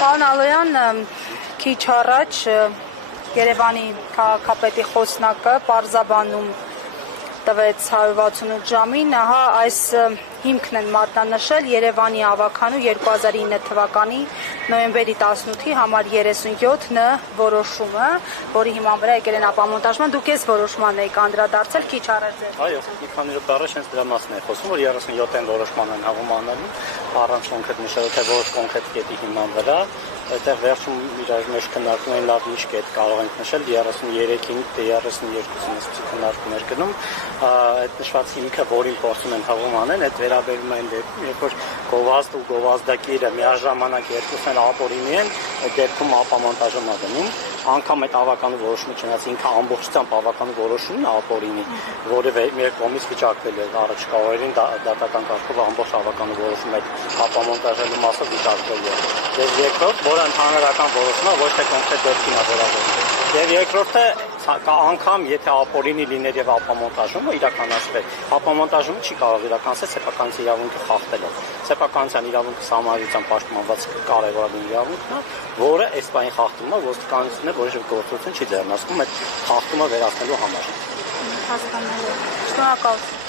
Պարոն Ալոյան, քիչ առաջ Երևանի քաղաքապետի խոսնակը պարզաբանում տվեց 168 ժամին, ահա այս հիմքն են մատնանշել Երևանի ավականու 2009 թվականի նոյեմբերի 18-ի համար 37 որոշումը, որի հիման վրա եկել են ապամոնտաժման, դուք ես որոշման եք անդրադարձել քիչ առաջ ձեր։ Այո, մի քանի րոպե առաջ հենց դրա մասն է խոսում, որ 37-ն որոշման են հավում անելու, առանց կոնկրետ նշել, թե ոչ կոնկրետ կետի հիման վրա, այդտեղ վերջում իրար մեջ քննարկում են լավ ինչ կետ կարող ենք նշել 33-ին, 32-ին ասեցի քննարկումներ գնում, այդ նշված հիմքը, որին փորձում են հավում անեն, այդ վերաբերում են դեպքում, երբ որ գովազդ ու գովազդակիրը միաժամանակ երկուսն էլ ապօրինի են, այդ դեպքում ապամոնտաժում է դնում, անգամ այդ ավականու որոշումը չնայած ինքը ամբողջությամբ ավականու որոշումն է ապօրինի, որը մեր կողմից վիճակվել է առաջիկա օրերին դատական կարգով ամբողջ ավականու որոշումը այդ ապամոնտաժելու մասը վիճակվել է։ Եվ երկրորդ, որը ընդհանրական որոշումը ոչ թե կոնկրետ դեպքին է վերաբերում։ Եվ երկրորդը անգամ եթե ապօրինի լիներ եւ ապամոնտաժումը իրականացվել, ապամոնտաժումը չի կարող իրականացնել սեփականության իրավունքը խախտելով։ Սեփականության իրավունքը համարյության պաշտպանված կարևորագույն իրավունքն է, որը այս բանի խախտումը ոստիկանությունն է, որը գործողություն չի ձեռնարկում այդ խախտումը վերացնելու համար։ Հասկանալի է։ Շնորհակալություն։